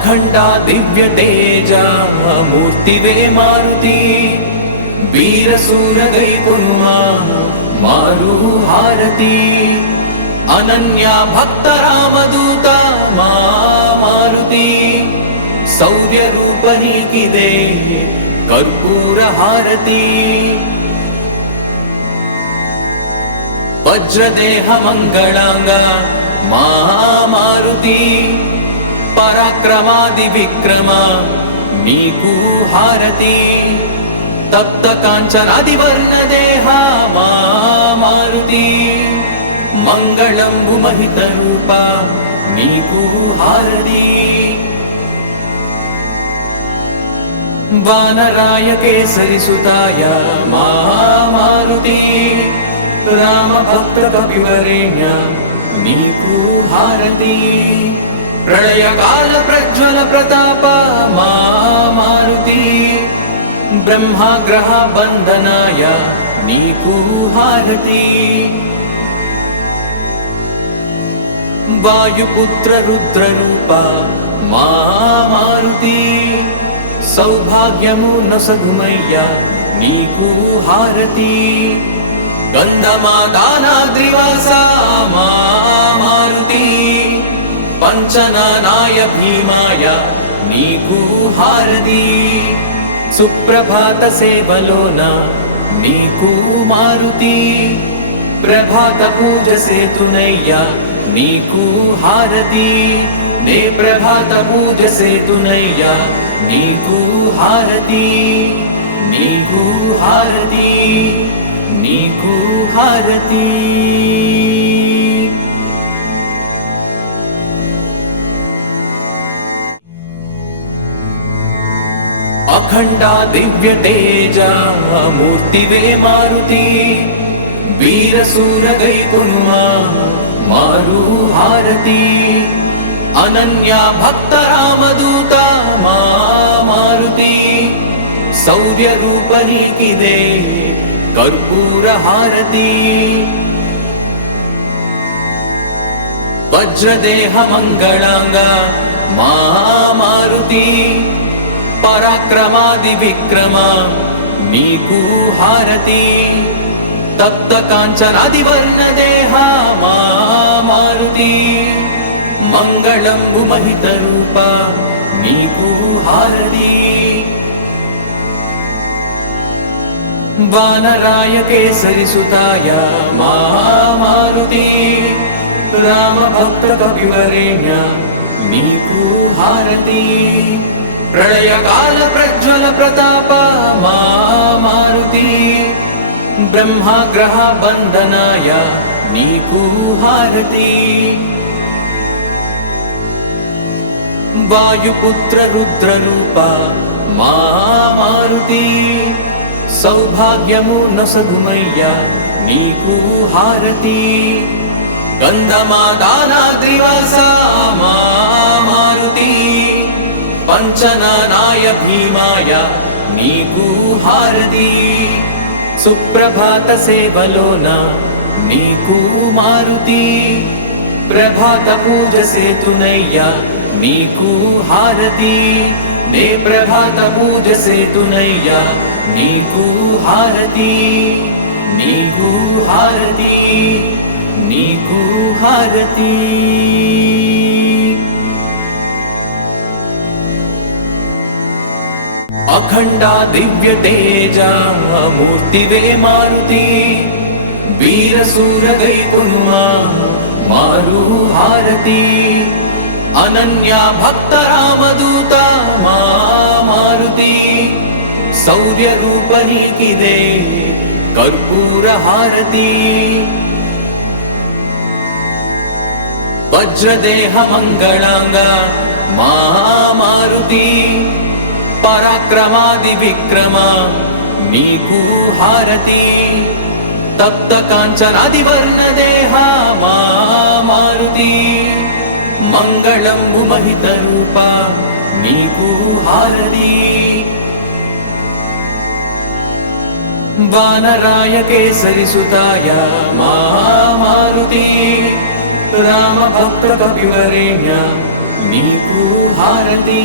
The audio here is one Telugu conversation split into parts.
अखंडा दिव्य तेजा मूर्तिवे मारुति वीरसूर गैपुन्मा मारु हारती अनन्या भक्त रामदूता मारुति शौर्य रूपनीकिदे कर्पूर हारती वज्रदेह मंगलांगा मारुति पराक्रमादि विक्रमा नीकु हारती तप्त कांचनादि वर्ण देहा मारुति मंगलंबु महित रूपा नीकु हारती वानराय केसरी सुताय मारुति राम भक्त कपिवरेण्य नीकु हारती प्रलय काल प्रज्वल प्रताप मारुति ब्रह्माग्रह बंधनाय नीकु हारती वायुपुत्र रुद्र रूपा मारुति सौभाग्यमु नसगुमय्या नीकु हारती गंधमादानाद्रिवासा मारुति पंचनानाय भीमाय नीकु हारती सुप्रभात सेवलोन नीकु मारुति प्रभात पूज सेतुनय्या नीकु हारती ने प्रभात पूज सेतुनय्या नीकु हारती नीकु हारती नीकु हारती अखंडा दिव्य तेजा मूर्तिवे मारुति वीरसूर गैपुन्मा मारु हारती अनन्या भक्त रामदूता मारुति शौर्य रूपनीकिदे कर्पूर हारती वज्रदेह मंगलांगा मारुति पराक्रमादि विक्रमा नीकु हारती तप्त कांचनादि वर्ण देहा मारुति मंगलंबु महित रूपा नीकु हारती वानराय केसरी सुताय मारुति राम भक्त कपिवरेण्य नीकु हारती प्रलय काल प्रज्वल प्रताप मारुति ब्रह्माग्रह बंधनाय नीकु हारती वायुपुत्र रुद्र रूपा मारुति सौभाग्यमु नसगुमय्या नीकु हारती गंधमादानाद्रिवासा मारुति पंचनानाय भीमाय नीकु हारती सुप्रभात सेवलोन नीकु मारुति प्रभात पूज सेतुनय्या नीकु हारती ने प्रभात पूज सेतुनय्या नीकु हारती नीकु हारती नीकु हारती अखंडा दिव्य तेजा मूर्तिवे मारुति वीरसूर गैपुन्मा मारु हारती अनन्या भक्त रामदूता मारुति शौर्य रूपनीकिदे कर्पूर हारती वज्रदेह मंगलांगा मारुति पराक्रमादि विक्रमा नीकु हारती तप्त कांचनादि वर्ण देहा मारुति मंगलंबु महित रूपा नीकु हारती वानराय केसरी सुताय मारुति राम भक्त कपिवरेण्य నీకు హారతి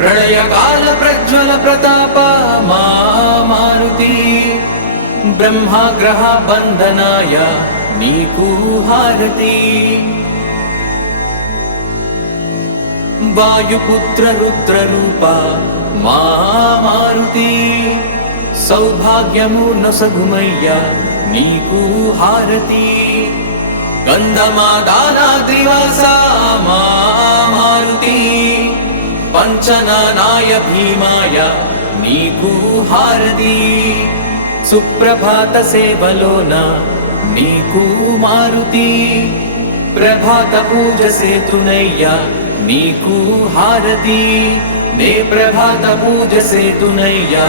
ప్రళయకాల ప్రజ్వల ప్రతాప మా మారుతి బ్రహ్మాగ్రహ బంధనాయ నీకు హారతి వాయుపుత్ర రుద్ర రూప మా మారుతి సౌభాగ్యము నొసగుమయ్యా నీకు హారతి గంధమాదానాద్రివాస మా మారుతి పంచనానాయ భీమాయ నీకు హారతి సుప్రభాత సేవలోన నీకు మారుతి ప్రభాత పూజ సేతునయ్యా నీకు హారతి నే ప్రభాత పూజ సేతునయ్యా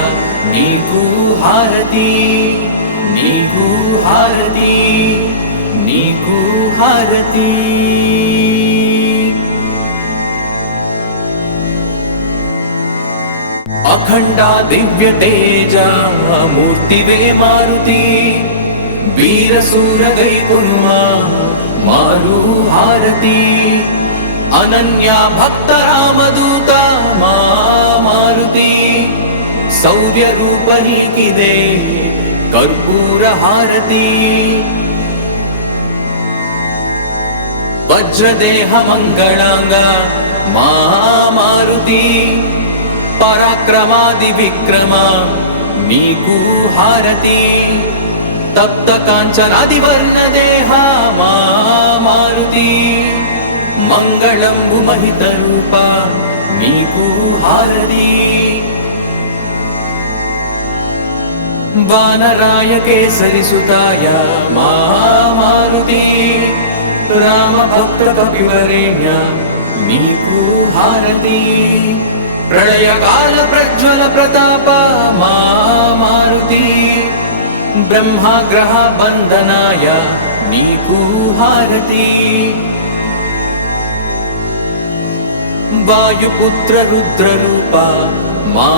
నీకు హారతి నీకు హారతి నీకు హారతి అఖండ దివ్య తేజ మూర్తివే మారుతి వీరసూర గైకునుమా మారు హారతి అనన్య భక్త రామదూత మా మారుతి శౌర్య రూప నీకిదే కర్పూర హారతి వజ్రదేహ మంగళాంగ మా మారుతి పరాక్రమాది విక్రమ నీకు హారతి తప్త కాంచనాది వర్ణ దేహ మా మారుతి మంగళంబు మహిత రూప నీకు హారతి వానరాయ కేసరి సుతాయ మా మారుతి రామ భక్త కపివరేణ్య నీకు హారతి ప్రళయకాల ప్రజ్వల ప్రతాప మా మారుతి బ్రహ్మాగ్రహ బంధనాయ నీకు హారతి వాయుపుత్ర రుద్ర రూప మా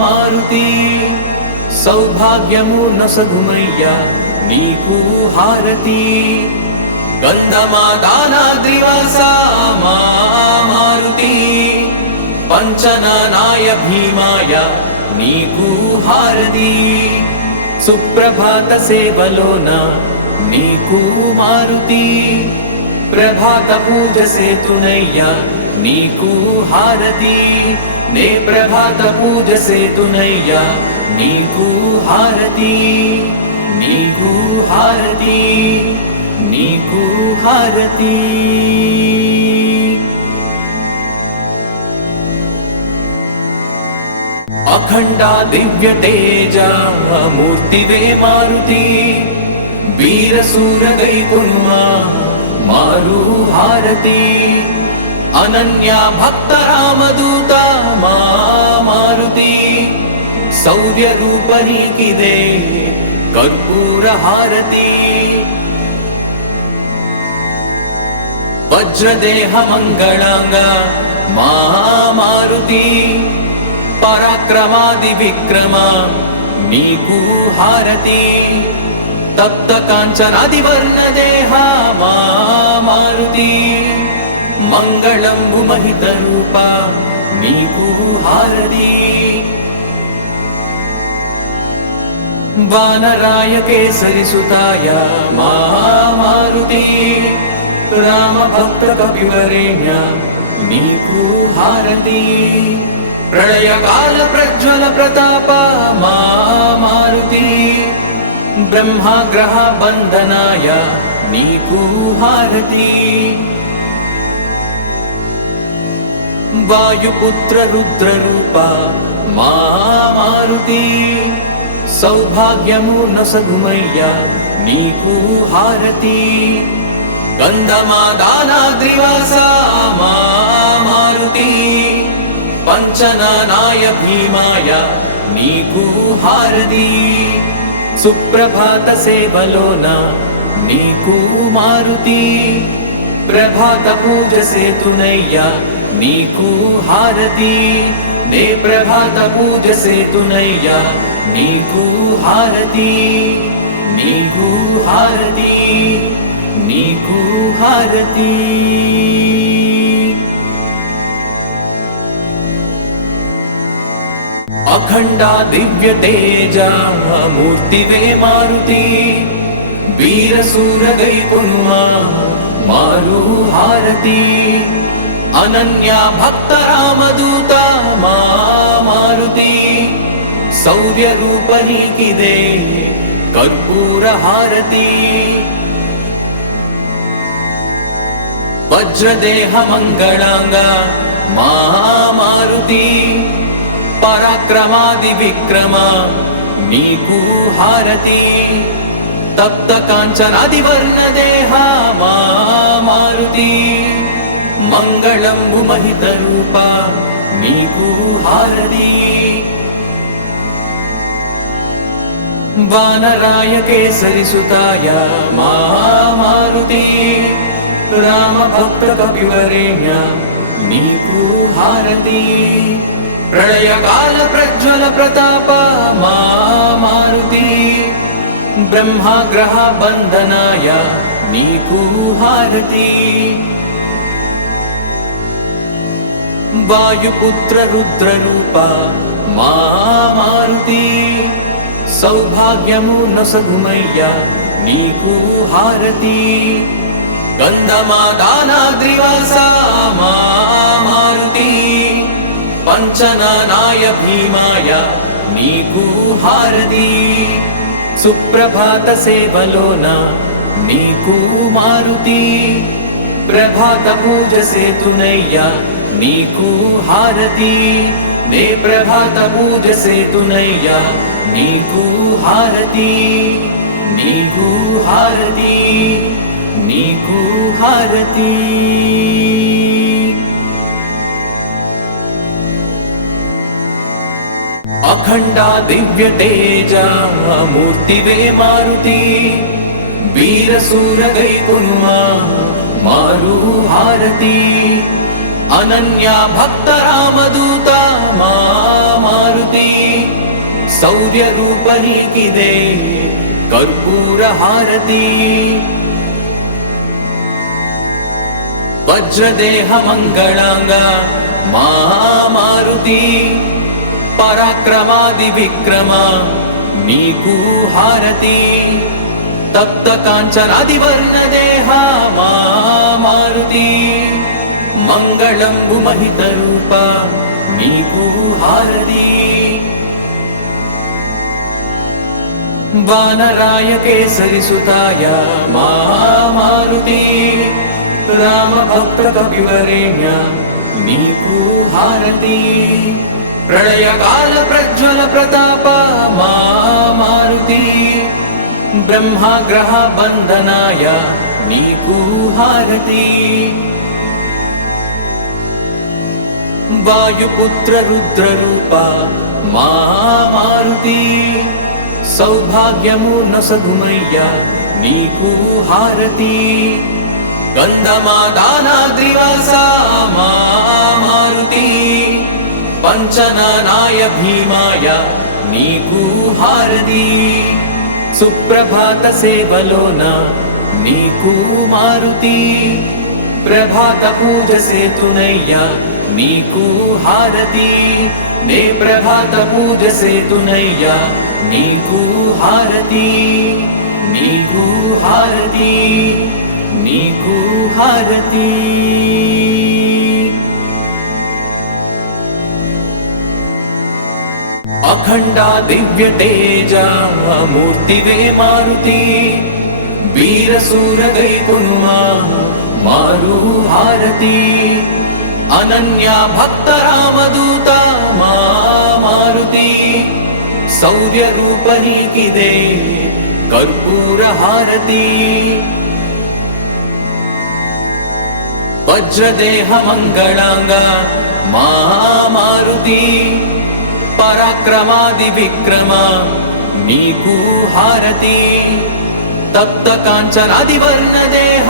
మారుతి సౌభాగ్యము నొసగుమయ్యా నీకు హారతి గంధమాదానాద్రివాస మా మారుతి పంచనానాయ భీమాయ నీకు హారతి సుప్రభాత సేవలోన నీకు మారుతి ప్రభాత పూజ సేతునయ్యా నీకు హారతి నే ప్రభాత పూజ సేతునయ్యా నీకు హారతి నీకు హారతి నీకు హారతి అఖండ దివ్య తేజ మూర్తివే మారుతి వీరసూర గైకునుమా మారు హారతి అనన్య భక్త రామదూత మా మారుతి శౌర్య రూప నీకిదే కర్పూర హారతి వజ్రదేహ మంగళాంగ మా మారుతి పరాక్రమాది విక్రమ నీకు హారతి తప్త కాంచనాది వర్ణ దేహ మా మారుతి మంగళంబు మహిత రూప నీకు హారతి వానరాయ కేసరి సుతాయ మా మారుతి రామ భక్త కపివరేణ్య నీకు హారతి ప్రళయకాల ప్రజ్వల ప్రతాప మా మారుతి బ్రహ్మాగ్రహ బంధనాయ నీకు హారతి వాయుపుత్ర రుద్ర రూప మా మారుతి సౌభాగ్యము నొసగుమయ్యా నీకు హారతి గంధమాదానాద్రివాస మా మారుతి పంచనానాయ భీమాయ నీకు హారతి సుప్రభాత సేవలోన నీకు మారుతి ప్రభాత పూజ సేతునయ్యా నీకు హారతి నే ప్రభాత పూజ సేతునయ్యా నీకు హారతి నీకు హారతి నీకు హారతి అఖండ దివ్య తేజ మూర్తివే మారుతి వీర శూర గై కొనుమా మారు హారతి అనన్య భక్త రామదూత మా మారుతి శౌర్య రూప నీకిదే కర్పూర హారతి వజ్రదేహ మంగళాంగ మా మారుతి పరాక్రమాది విక్రమ నీకు హారతి తప్త కాంచనాది వర్ణ దేహ మా మారుతి మంగళంబు మహిత రూప నీకు హారతి వానరాయ కేసరి సుతాయ మా మారుతి రామ భక్త కపివరేణ్య నీకు హారతి ప్రళయ కాల ప్రజ్వల ప్రతాప మా మారుతి బ్రహ్మగ్రహ బంధనాయ నీకు హారతి వాయుపుత్ర రుద్ర రూప మా మారుతి సౌభాగ్యము నొసగుమయ్య నీకు హారతి గంధమాదానాద్రివాస మా మారుతి పంచనానాయ భీమాయ నీకు హారతి సుప్రభాత సేవలోన నీకు మారుతి ప్రభాత పూజ సేతునయ్య నీకు హారతి నే ప్రభాత పూజ సేతునయ్య నీకు హారతి నీకు హారతి నీకు హారతి అఖండ దివ్య తేజ మూర్తివే మారుతి వీర శూర గై కొనుమా మారు హారతి అనన్య భక్త రామదూత మా మారుతి శౌర్య రూప నీకిదే కర్పూర హారతి వజ్రదేహ మంగళాంగ మా మారుతి పరాక్రమాది విక్రమ నీకు హారతి తప్త కాంచనాది వర్ణ దేహ మా మారుతి మంగళంబు మహిత రూప నీకు హారతి వానరాయ కేసరి సుతాయ మా మారుతి రామ భక్త కపివరేణ్య నీకు హారతి ప్రళయ కాల ప్రజ్వల ప్రతాప మా మారుతి బ్రహ్మగ్రహ బంధనాయ నీకు హారతి వాయుపుత్ర రుద్ర రూప మా మారుతి సౌభాగ్యము నొసగుమయ్య నీకు హారతి గంధమాదానాద్రివాస మా మారుతి పంచనానాయ భీమాయ నీకు హారతి సుప్రభాత సేవలోన నీకు మారుతి ప్రభాత పూజ సేతునయ్య నీకు హారతి నే ప్రభాత పూజ సేతునయ్య నీకు హారతి నీకు హారతి నీకు హారతి అఖండ దివ్య తేజ మూర్తివే మారుతి వీర శూర గై కొనుమా మారు హారతి అనన్య భక్త రామదూత మా మారుతి శౌర్య రూప నీకిదే కర్పూర హారతి వజ్రదేహ మంగళాంగ మా మారుతి పరాక్రమాది విక్రమ నీకు హారతి తప్త కాంచనాది వర్ణ దేహ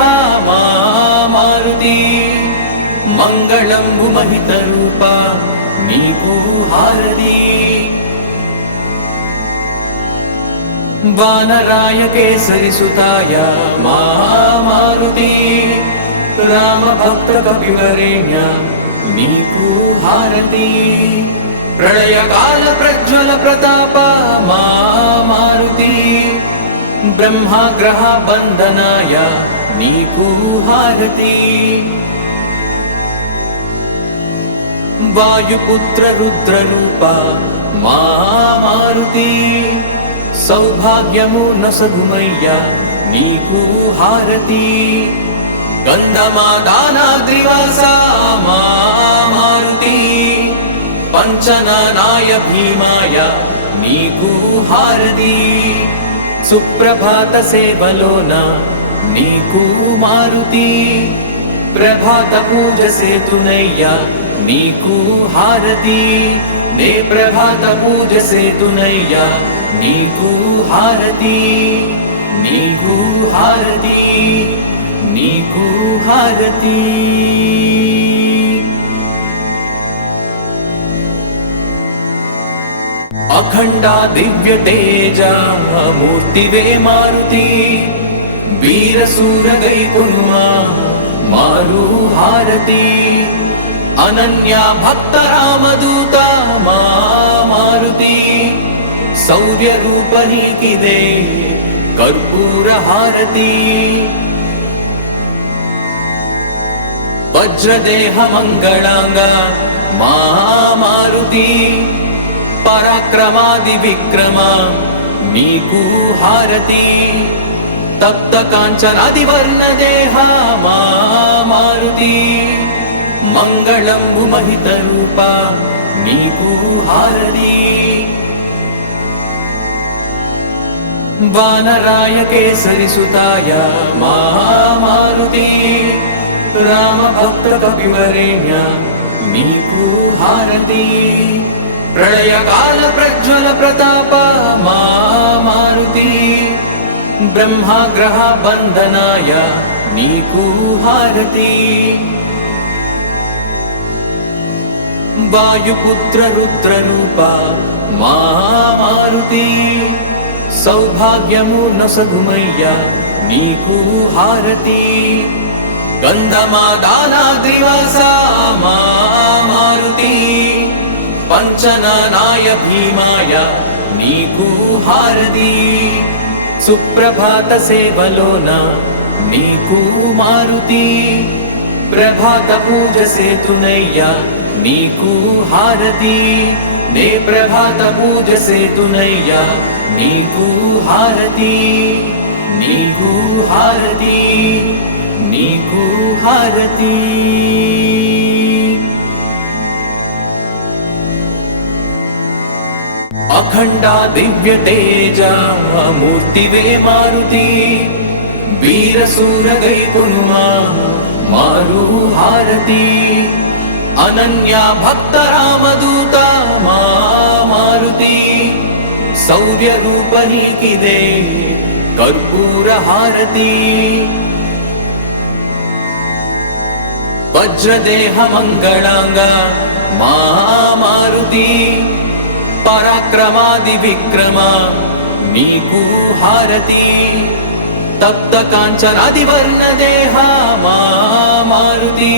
మా మారుతి మంగళంబు మహిత రూప నీకు హారతి వానరాయ కేసరి సుతాయ మా మారుతి రామ భక్త కపివరేణ్య నీకు హారతి ప్రళయకాల ప్రజ్వల ప్రతాప మా మారుతి బ్రహ్మాగ్రహ బంధనాయ నీకు హారతి వాయుపుత్ర రుద్ర రూప మా మారుతి సౌభాగ్యము నొసగుమయ్యా నీకు హారతి గంధమాదానాద్రివాస మా మారుతి పంచనానాయ భీమాయ నీకు హారతి సుప్రభాత సేవలోన నీకు మారుతి ప్రభాత పూజ సేతునయ్యా నీకు హారతి నే ప్రభాత పూజ సేతునయ్యా నీకు హారతి నీకు హారతి నీకు హారతి అఖండ దివ్య తేజ మూర్తివే మారుతి వీరసూర గైకునుమా మారు హారతి అనన్య భక్త రామదూత మా మారుతి శౌర్య రూప నీకిదే కర్పూర హారతి వజ్రదేహ మంగళాంగ మా మారుతి పరాక్రమాది విక్రమ నీకు హారతి తప్త కాంచనాది వర్ణ దేహ మా మారుతి మంగళంబు మహిత రూప నీకు హారతి వానరాయ కేసరి సుతాయ మా మారుతి రామ భక్త కపివరేణ్య నీకు హారతి ప్రళయకాల ప్రజ్వల ప్రతాప మా మారుతి బ్రహ్మాగ్రహ బంధనాయ నీకు హారతి వాయుపుత్ర రుద్ర రూప మా మారుతి సౌభాగ్యము నొసగుమయ్యా నీకు హారతి గంధమాదానాద్రివాస మా మారుతి పంచనానాయ భీమాయ నీకు హారతి సుప్రభాత సేవలోన నీకు మారుతి ప్రభాత పూజ సేతునయ్యా నీకు హారతి నే ప్రభాత పూజ సేతునయ్యా నీకు హారతి నీకు హారతి నీకు హారతి అఖండ దివ్య తేజ మూర్తివే మారుతి వీరసూర గైకునుమా మారు హారతి అనన్య భక్త రామదూత మా మారుతి శౌర్య రూప నీకిదే కర్పూర హారతి వజ్రదేహ మంగళాంగ మా మారుతి పరాక్రమాది విక్రమ నీకు హారతి తప్త కాంచనాది వర్ణ దేహ మా మారుతి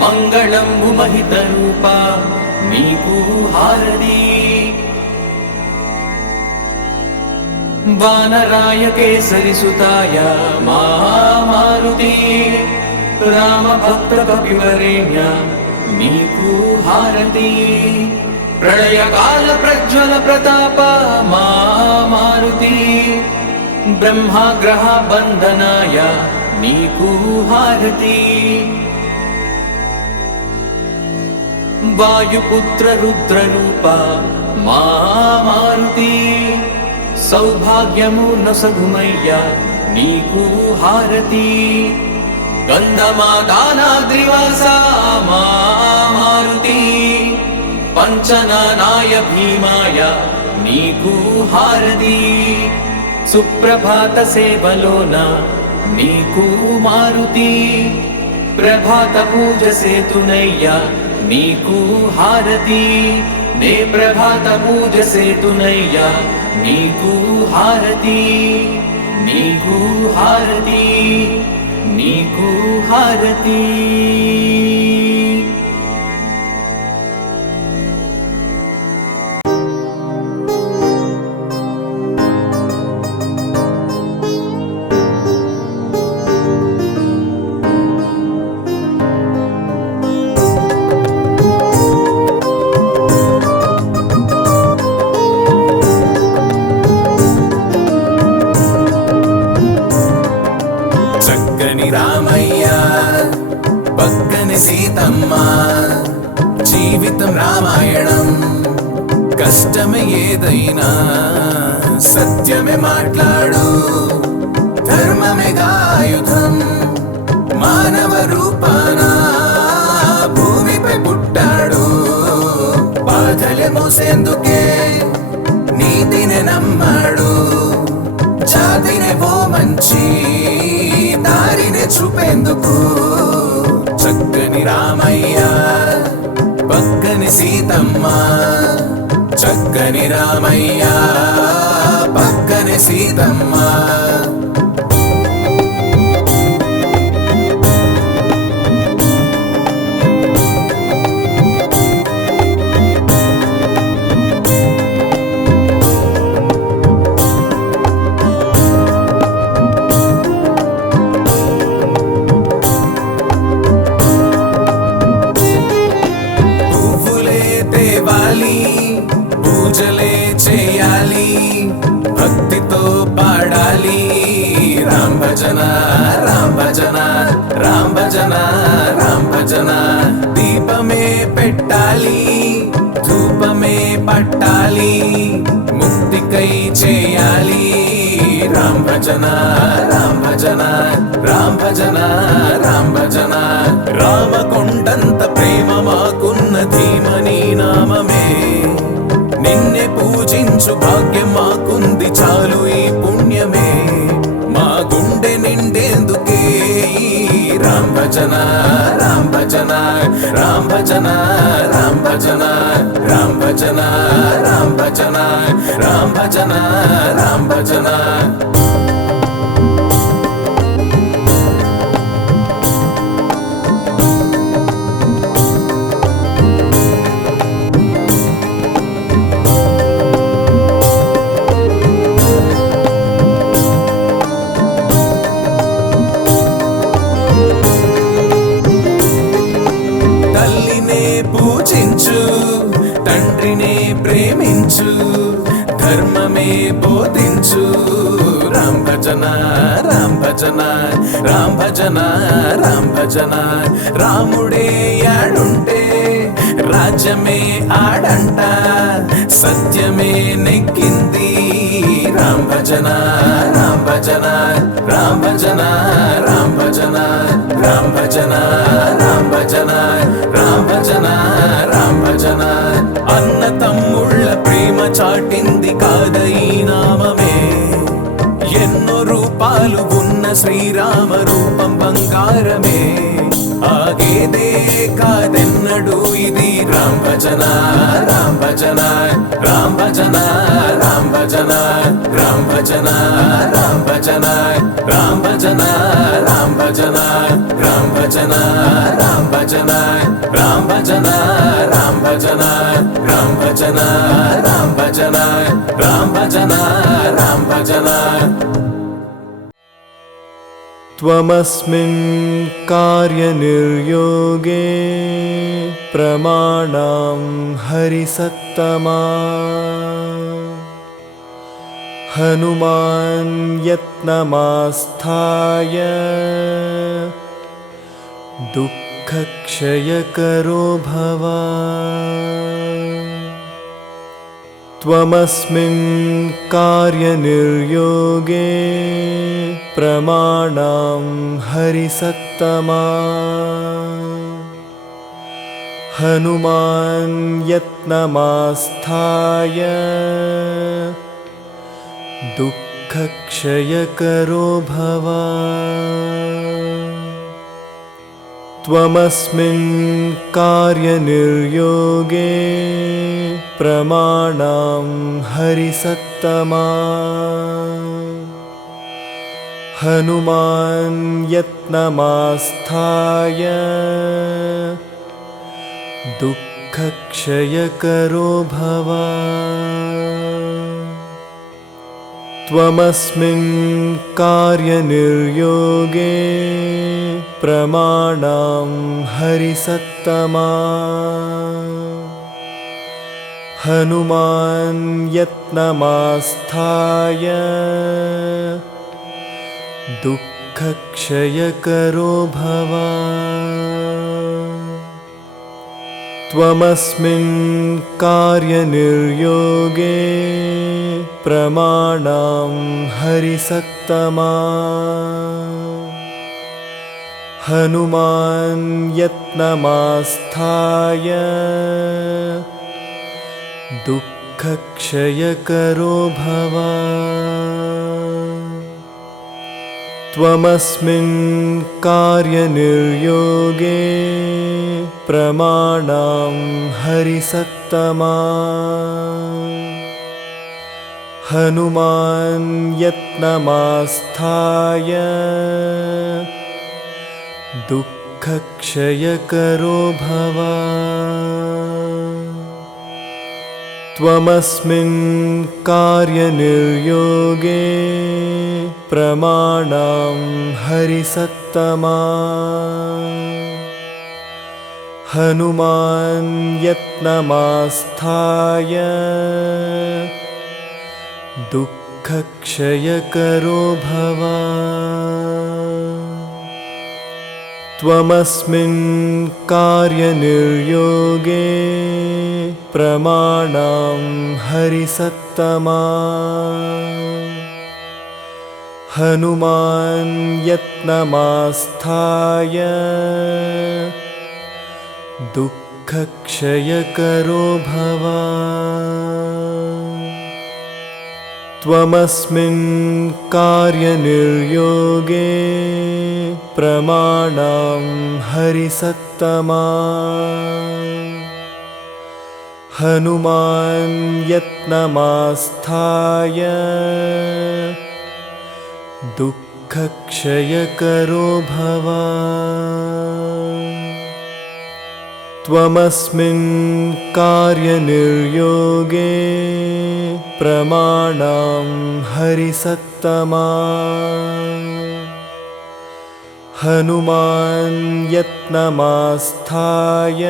మంగళంబు మహిత రూప నీకు హారతి వానరాయ కేసరి సుతాయ మా మారుతి రామ భక్త కపివరేణ్య నీకు హారతి ప్రళయకాల ప్రజ్వల ప్రతాప మా మారుతి బ్రహ్మాగ్రహ బంధనాయ నీకు హారతి వాయుపుత్ర రుద్ర రూప మా మారుతి సౌభాగ్యము నొసగుమయ్యా నీకు హారతి గంధమాదానాద్రివాస మా మారుతి పంచనానాయ భీమాయ నీకు హారతి సుప్రభాత సేవలోన నీకు మారుతి ప్రభాత పూజ సేతునయ్యా నీకు హారతి నే ప్రభాత పూజ సేతునయ్యా నీకు హారతి నీకు హారతి నీకు హారతి సీతమ్మ జీవితం రామాయణం కష్టమే ఏదైనా సత్యమే మాట్లాడు ధర్మమే ఆయుధం మానవ రూపాన భూమిపై పుట్టాడు బాధలే మోసేందుకే నీతిని నమ్మాడు జాతిని ఓ మంచి దారిని చూపేందుకు చక్కని రామయ్య పక్కని సీతమ్మ చక్కని రామయ్య పక్కని సీతమ్మ పూజలే చేయాలి భక్తితో పాడాలి రామ భజన రామ భజన రామ భజన రామ భజన దీపమే పెట్టాలి ధూపమే పట్టాలి ముక్తికై చేయాలి రామ భజన రామ భజన రామ భజన రామ భజన రామకొండంత ప్రేమ మాకున్న ధీమని నామమే నిన్నే పూజించు భాగ్యం మాకుంది చాలు ఈ పుణ్యమే మా గుండె నిండేందుకే రామ భజన రామ భజన రామ భజన రామ భజన రామ భజన రామ భజన రామ భజన రామ భజన పూజించు తండ్రినే ప్రేమించు ధర్మమే బోధించు రామ భజన రామ భజన రామ భజన రామ భజన రాముడే యాడుంటే రాజ్యమే ఆడంట సత్యమే నెక్కింది రామ భజన రామ భజన రామ భజన రామ భజన రామ భజన రామ భజన రామ భజన రామ భజన అన్న తమ్ముళ్ళ ప్రేమ చాటింది కాదై నామమే ఎన్నో రూపాలు ఉన్న శ్రీరామ రూపం బంగారమే ఆగేదే కాదెన్నడు ఇది రామ భజన రామ భజన రామ భజన రామ భజన రామ భజన రామ భజన రామ భజన రామ భజన రామ భజన రామ భజన రామ భజన రామ భజన రామ భజన రామ భజన రామ భజన రామ భజన त्वमस्मिन् कार्यनिर्योगे प्रमाणां हरिसत्तमा हनुमान् यत्नमास्थाय दुःखक्षयकरो भव त्वमस्मिन् कार्यनिर्योगे प्रमाणां हरिसत्तमा हनुमान् यत्नमास्थाय दुःखक्षयकरो भव त्वमस्मिन् कार्यनिर्योगे प्रमाणां हरिसत्तमा हनुमान् यत्नमास्थाय दुःखक्षयकरो भव त्वमस्मिन् कार्यनिर्योगे प्रमाणां हरिसत्तमा हनुमान् यत्नमास्थाय दुःखक्षयकरो भव त्वमस्मिन् कार्यनिर्योगे प्रमाणां हरिसत्तमा हनुमान् यत्नमास्थाय दुःखक्षयकरो भव त्वमस्मिन् कार्यनिर्योगे प्रमाणां हरिसत्तमा हनुमान् यत्नमास्थाय दुःखक्षयकरो भव त्वमस्मिन् कार्यनिर्योगे प्रमाणां हरिसत्तमा हनुमान् यत्नमास्थाय दुःखक्षयकरो भव त्वमस्मिन् कार्यनिर्योगे प्रमाणां हरिसत्तमा हनुमान् यत्नमास्थाय दुःखक्षयकरो भव त्वमस्मिन् कार्यनिर्योगे प्रमाणां हरिसत्तमा हनुमान् यत्नमास्थाय दुःखक्षयकरो भव त्वमस्मिन् कार्यनिर्योगे प्रमाणां हरिसत्तमा हनुमान् यत्नमास्थाय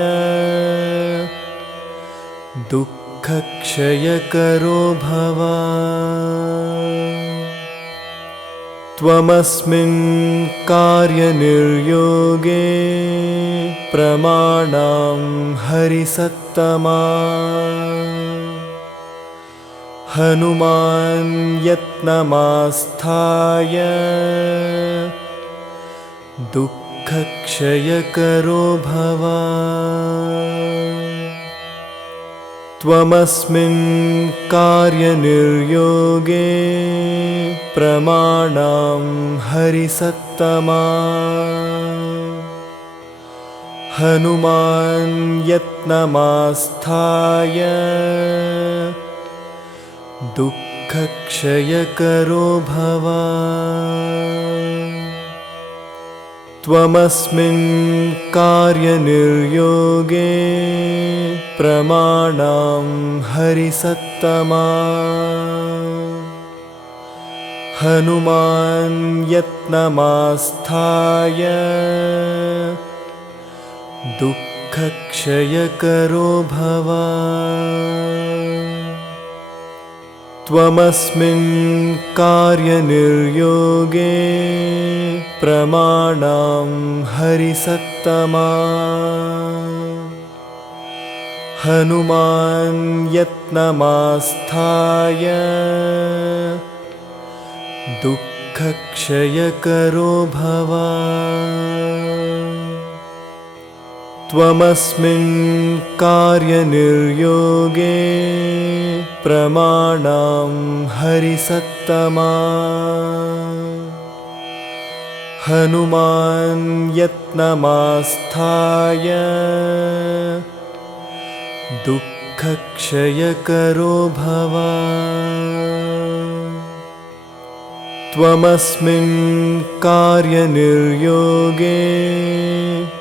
दुःखक्षयकरो भव त्वमस्मिन् कार्यनिर्योगे प्रमाणां हरिसत्तमा हनुमान् यत्नमास्थाय दुःखक्षयकरो भव त्वमस्मिन् कार्यनिर्योगे प्रमाणां हरिसत्तमा हनुमान् यत्नमास्थाय दुःखक्षयकरो भव त्वमस्मिन् कार्यनिर्योगे प्रमाणां हरिसत्तमा हनुमान् यत्नमास्थाय दुःखक्षयकरो भव त्वमस्मिन् कार्यनिर्योगे प्रमाणां हरिसत्तमा हनुमान् यत्नमास्थाय दुःखक्षयकरो भव त्वमस्मिन् कार्यनिर्योगे प्रमाणां हरिसत्तमा हनुमान् यत्नमास्थाय दुःखक्षयकरो भव त्वमस्मिन् कार्यनिर्योगे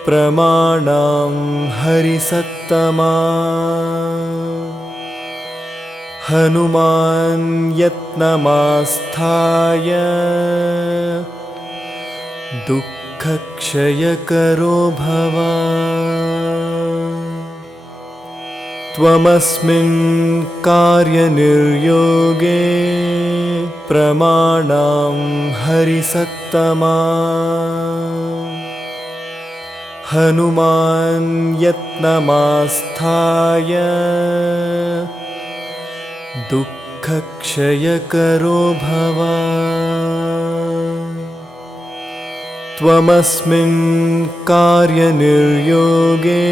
प्रमाणां हरिसत्तमा हनुमान् यत्नमास्थाय दुःखक्षयकरो भव त्वमस्मिन् कार्यनिर्योगे प्रमाणां हरिसत्तमा हनुमान् यत्नमास्थाय दुःखक्षयकरो भव। त्वमस्मिन् कार्यनिर्योगे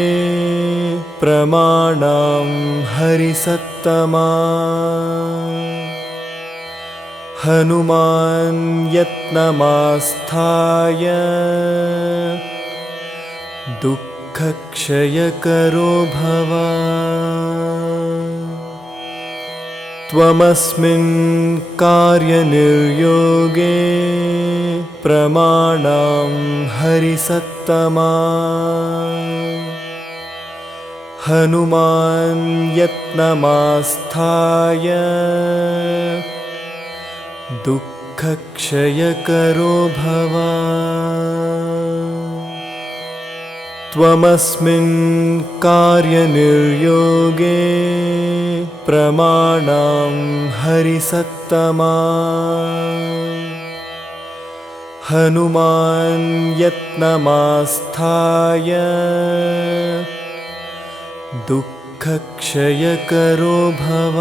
प्रमाणं हरिसत्तमा। हनुमान् यत्नमास्थाय दुःखक्षयकरो भव। त्वमस्मिन् कार्यनिर्योगे प्रमाणं हरिसत्तमा। हनुमान् यत्नमास्थाय दुःखक्षयकरो भव। त्वमस्मिन् कार्यनिर्योगे प्रमाणं हरिसत्तमा। हनुमान् यत्नमास्थाय दुःखक्षयकरो भव।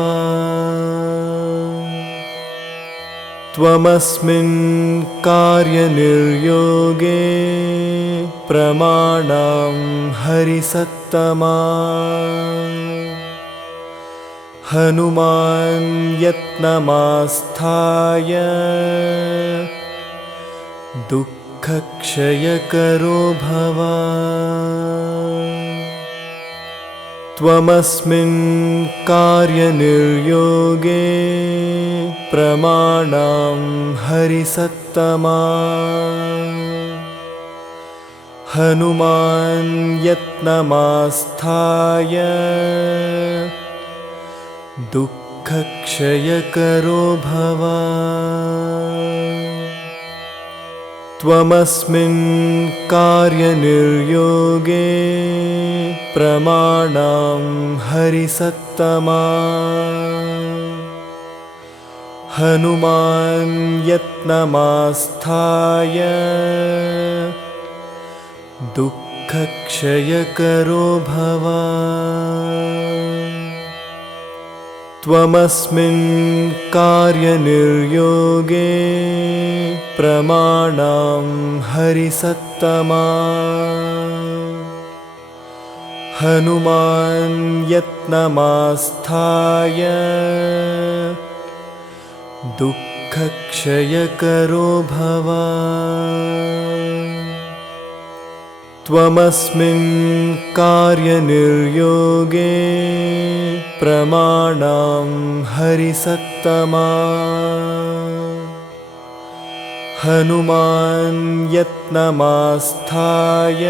त्वमस्मिन् कार्यनिर्योगे प्रमाणं हरिसत्तमा। हनुमान् यत्नमास्थाय दुःखक्षयकरो भव। त्वमस्मिन् कार्यनिर्योगे प्रमाणं हरिसत्तमा। हनुमान् यत्नमास्थाय दुःखक्षयकरो भव। त्वमस्मिन् कार्यनिर्योगे प्रमाणं हरिसत्तमा। हनुमान् यत्नमास्थाय दुःखक्षयकरो भव। त्वमस्मिन् कार्यनिर्योगे प्रमाणं हरिसत्तमा। हनुमान् यत्नमास्थाय दुःखक्षयकरो भव। त्वमस्मिन् कार्यनिर्योगे प्रमाणं हरिसत्तमा। हनुमान् यत्नमास्थाय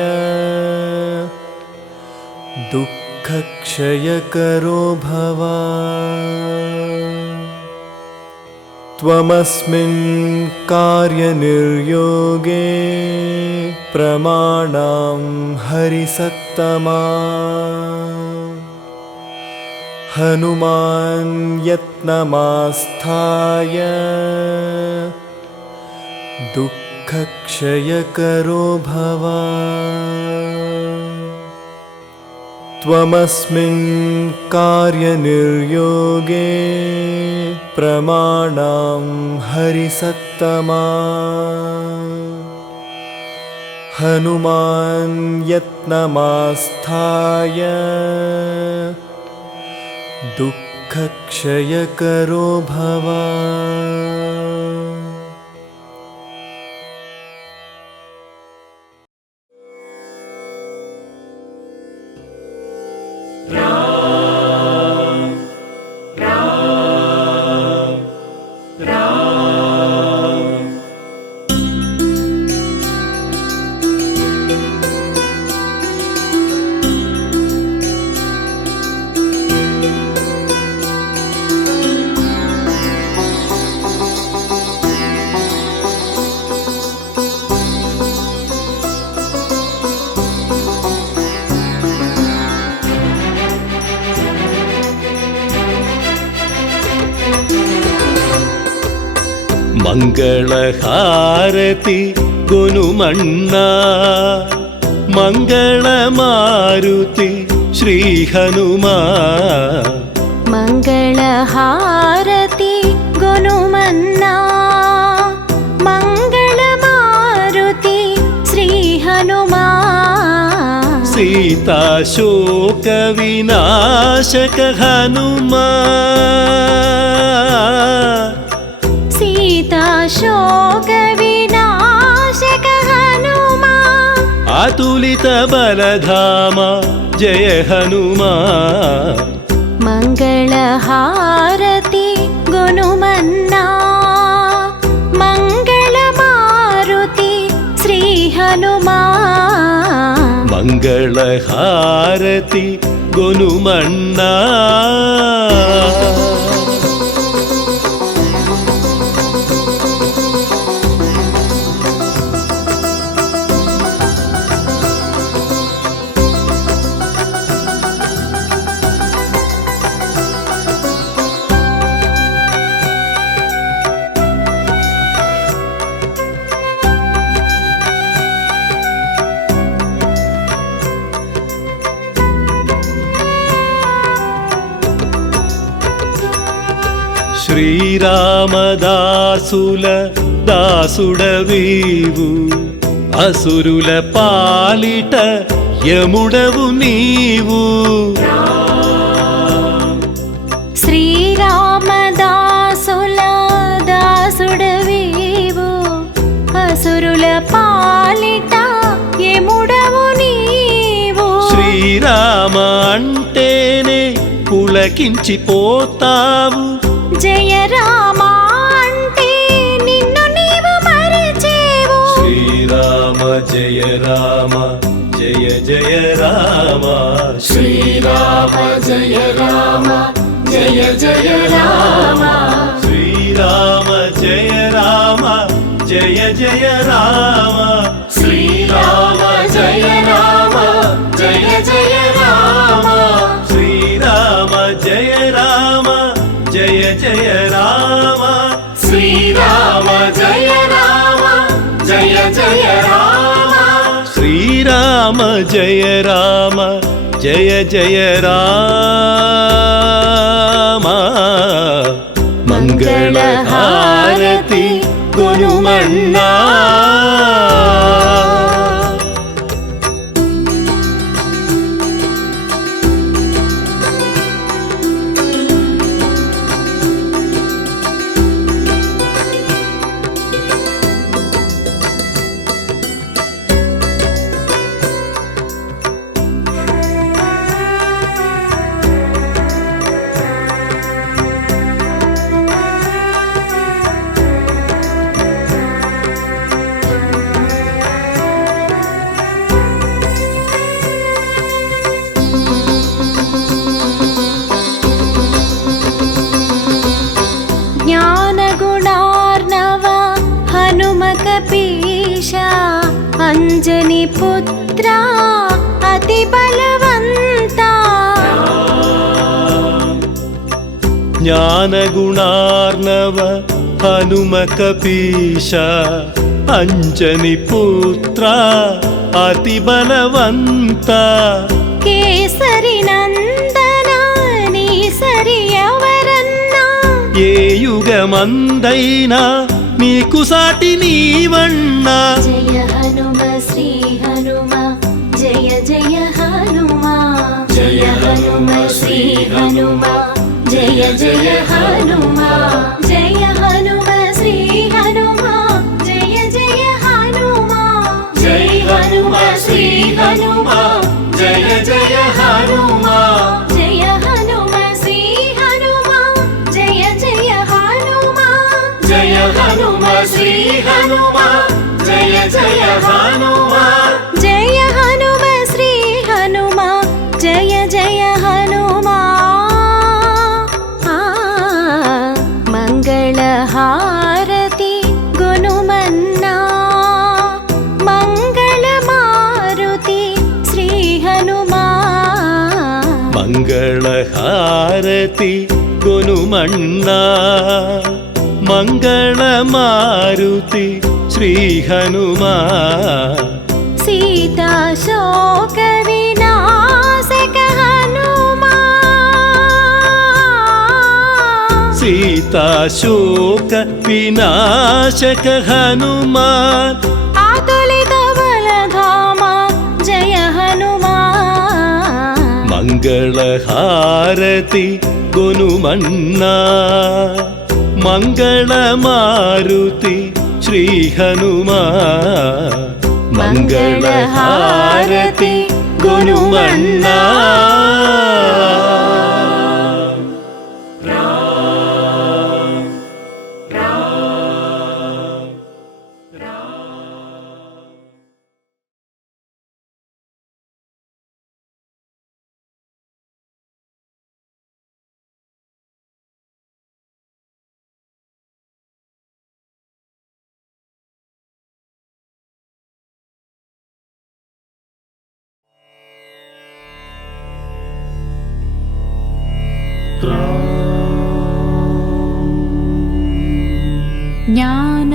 दुःखक्षयकरो भव। त्वमस्मिन् कार्यनिर्योगे प्रमाणं हरिसत्तमा। हनुमान् यत्नमास्थाय दुःखक्षयकरो भव। त्वमस्मिन् कार्यनिर्योगे प्रमाणं हरिसत्तमा। हनुमान् यत्नमास्थाय दुःखक्षयकरो भव। మంగళహారతి గొనుమన్నా మంగళమారుతి శ్రీ హనుమా మంగళహారతి గొనుమన్నా మంగళమారుతి శ్రీ హనుమా సీతాశోక వినాశక హనుమా సీతాశోక వినాశక హనుమా అతులిత బలధామ జయ హనుమా మంగళహారతి గొనుమన్నా మంగళమారుతి శ్రీ హనుమా మంగళహారతి గొనుమన్నా శ్రీరామదాసుల దాసుడవీవు అసురుల పాలిట యముడవు నీవు శ్రీరామదాసుల దాసుడవీవు అసురుల పాలిట యముడవు నీవు శ్రీరామ అంటేనే పులకించిపోతావు జయ రామ అంటే నిన్ను నీవు మరిచేవు శ్రీరామ జయ రామ జయ జయ రామ శ్రీరామ జయ రామ జయ జయ రామ శ్రీరామ జయ రామ జయ జయ రామ శ్రీరామ జయ రామ జయ జయ రామ శ్రీరామ జయ రామ జయ జయ రామ శ్రీరామ జయ రామ జయ జయ రామ శ్రీరామ జయ రామ జయ జయ రామ మంగళహారతి గొనుమన్నా జ్ఞానగుణార్ణవ హనుమకపీశ అంజని పుత్ర అతి బలవంత జ్ఞానగుణార్ణవ హనుమకపీశ అంజని పుత్ర అతి బలవంత కేసరి నందన నీ సరి ఎవరన్నా ఏ యుగమందైనా నీకు సాటి నీవన్నా జయ హనుమ శ్రీ హనుమ జయ జయ హనుమ జయ హనుమ శ్రీ హనుమ జయ జయ హనుమ జయ హనుమ శ్రీ హనుమ జయ జయ హనుమ జయ హనుమ శ్రీ హనుమ జయ జయ హనుమ జయ హనుమ శ్రీ హనుమ జయ జయ హనుమ జయ హనుమ శ్రీ హనుమ జయ జయ హనుమ జయ హనుమ శ్రీ హనుమ జయ జయ హనుమ మంగళహారతి గొనుమన్నా మంగళమారుతి శ్రీ హనుమా మంగళహారతి గొనుమన్నా మంగళమారుతి శ్రీ హనుమా सीता शोक विनाशक हनुमान सीता शोक विनाशक हनुमान आतुलित बलधामा जय हनुमान मंगल हारति गुनुमन्ना मंगल मारुति श्री हनुमान मंगल हारति गुनुमन्ना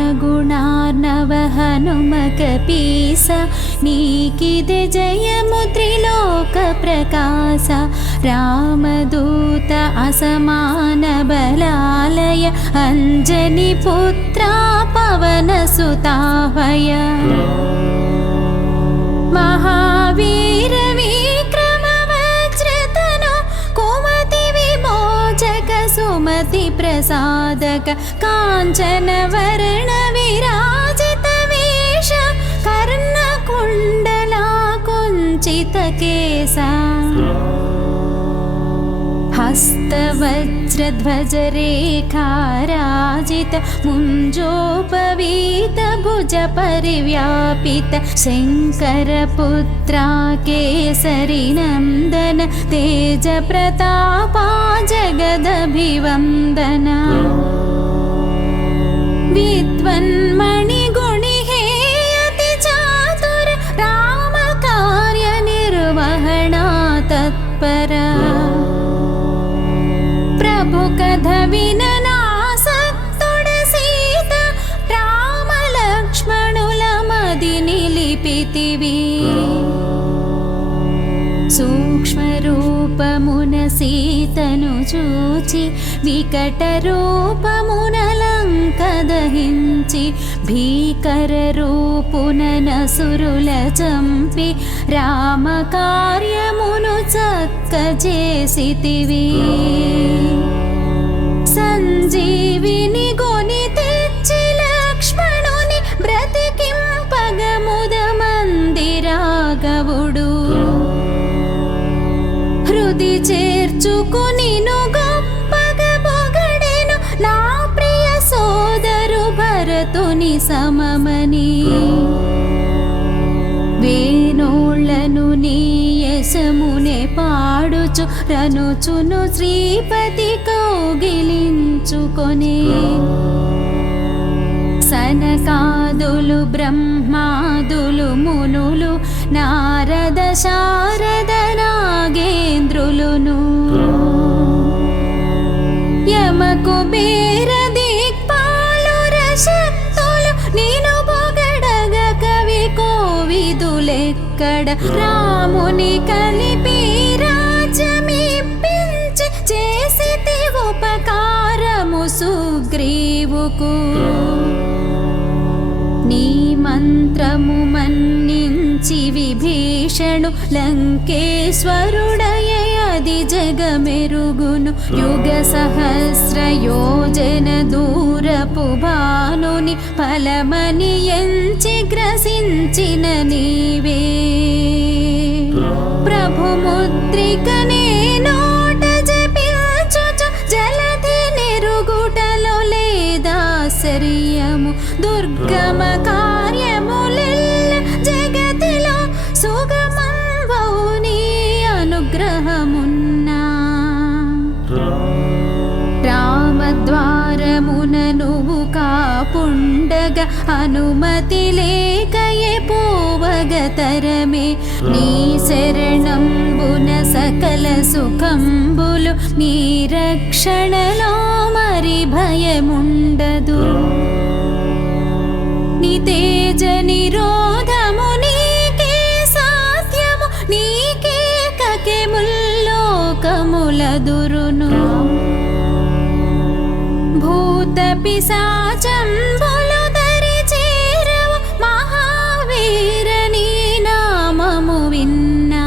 ज्ञानगुणार्णव हनुमकपीस नीकिदे जयमुद्रिलोक प्रकाश रामदूत असमान बलालय अंजनी पुत्रा पवनसुताभय महावीर विक्रम वज्रतनु कुमति विमोचक सुमति प्रसादक कांचन वर्ण विराजित वेश कर्ण कुंडला कुंचित केसा हस्तवज्रध्वज रेखाराजित मुञ्जोपवीत भुज परिव्यापित शङ्करपुत्रा केसरी नन्दन तेज प्रतापा जगदभिवन्दना विद्वन्मणिगुणिहेयति चातुर राम कार्य निर्वहणा तत्परा प्रभु कथ विननासक्तुड सीत राम लक्ष्मणुल मदि निलिपितिवि सूक्ष्म रूपमुन सीतनु चूचि विकट रूपमुन లంక దహించి భీకర రూపున నసురుల చంపి రామ కార్యమును చక్కజేసితివి సంజీవిని గొని తెచ్చి లక్ష్మణుని బ్రతికింపగ ముదమందిరాగవుడు హృది చేర్చుకుని గొప్పగ పొగడెను నా ప్రియ సోదరు భరతుని సమమని వేణోళ్లను నీ యశమునే పాడుచు రనుచును శ్రీపతి కౌగిలించుకొనే సనకాదులు బ్రహ్మాదులు మునులు నారద శారద నాగేంద్రులును యమ కుబేర దిక్పాలుర శక్తులు నిను పొగడగ కవి కోవిదులెక్కడ రాముని కలిపి రాజ్యమిప్పించి చేసితి ఉపకారము సుగ్రీవుకు నీ మంత్రము మన్నించి విభీషణు లంకేశ్వరుడయది జగమెరుగును యుగ సహస్ర యోజన దూరపు భానుని ఫలమని ఎంచి గ్రసించిన నీవే ప్రభు ముద్రికనే నోట జపించుచు జలధి నెరుగుటలో లేదాశ్చర్యము దుర్గమ కార్యములెల్ల జగతిలో సుగమం వౌని అనుగ్రహమున్నా రామద్వారమున నువ్వు కాపుండగ అనుమతి లేకయే పోవగతరమే నీ శరణంబున సకల సుఖంబులు నీ రక్షణలో మరి భయముండదు నీ తేజ నిరోధము నీకే కదురును భూత పిశాచంబులు దరి చేరవు మహావీర నీ నామము విన్నా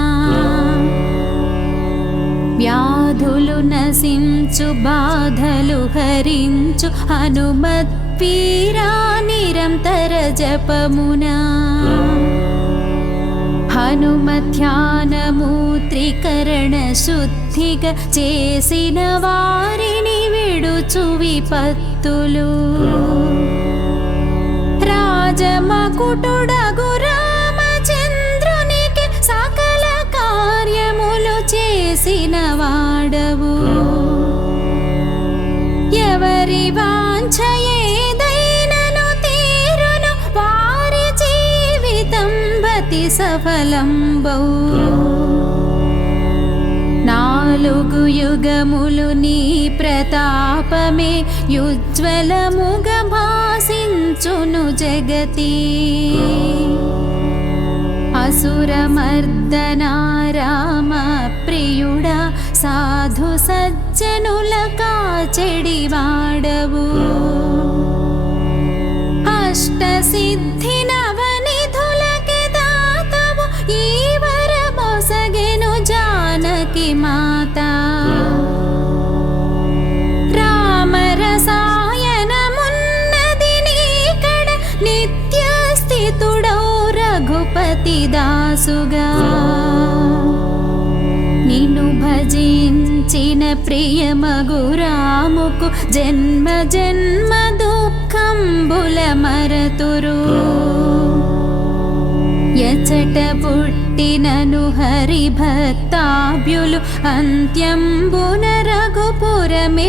వ్యాధులు నశించు బాధలు హరించు హనుమద్వీరా నిరంతర జపమునా హనుమధ్యానము త్రికరణ శుద్ధిగా చేసిన వారిని విడుచు విపత్తులు రాజమకుటుడగు రామచంద్రునికి సకల కార్యములు చేసిన వాడవు ఎవరి వాంఛ ఏదైనను తీరును వారి జీవితం భతి సఫలంబౌ నాలుగు యుగములు నీ ప్రతాపమే యుజ్వలముగ భాసించును జగతి అసురమర్దనా రామ ప్రియుడా సాధు సజ్జనుల కాచెడి వాడవు అష్ట సిద్ధి నవనిధులకి దాతవు ఈ వరమొసగెను జానకి మాత రామరసాయనమున్నది నీకడ నిత్య స్థితుడౌ రఘుపతి దాసుగా నిన్ను భజించిన ప్రియమగు రాముకు జన్మ జన్మ దుఃఖంబుల మరతురు ఎచట పుట్టినను హరి భక్తాభ్యులు అంత్యంబున రఘుపురమేగెదరు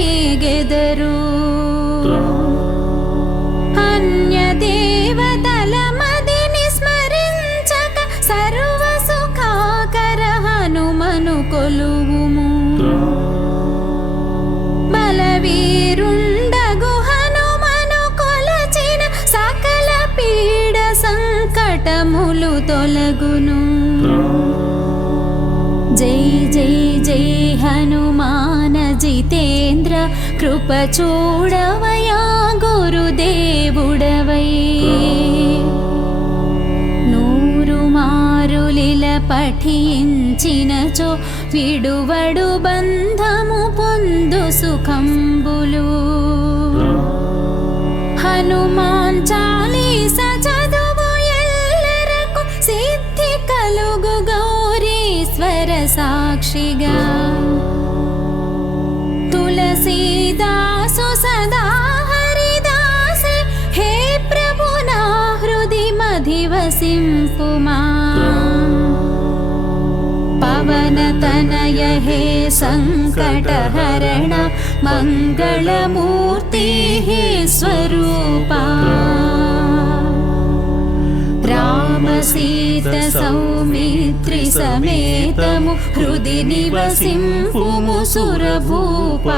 అన్య దేవతల మదిని స్మరించక సర్వ సుఖాకర హనుమను కొలువుము బలవీరుండగు హనుమను కొలచిన సకల పీడ సంకటములు తొలగును జై జై జై హనుమాన జితేంద్ర కృప చూడవయా గురుదేవుడవై నూరు మారులిల పఠించినచో విడువడు బంధము పొందు సుఖంబులు హనుమాన్ చాలీస చదువు ఎల్లరకు సిద్ధి కలుగు గౌరీశ్వర సాక్షిగా తులసీదాసు సదా హరిదాసి హే ప్రభు నా హృది మధివసింపుమా పవన తనయ హే సంకటహరణ మంగళమూర్తి హే స్వరూపా రామ సీత సౌమిత్రి సమేతము హృది నివసింపుము సురభూపా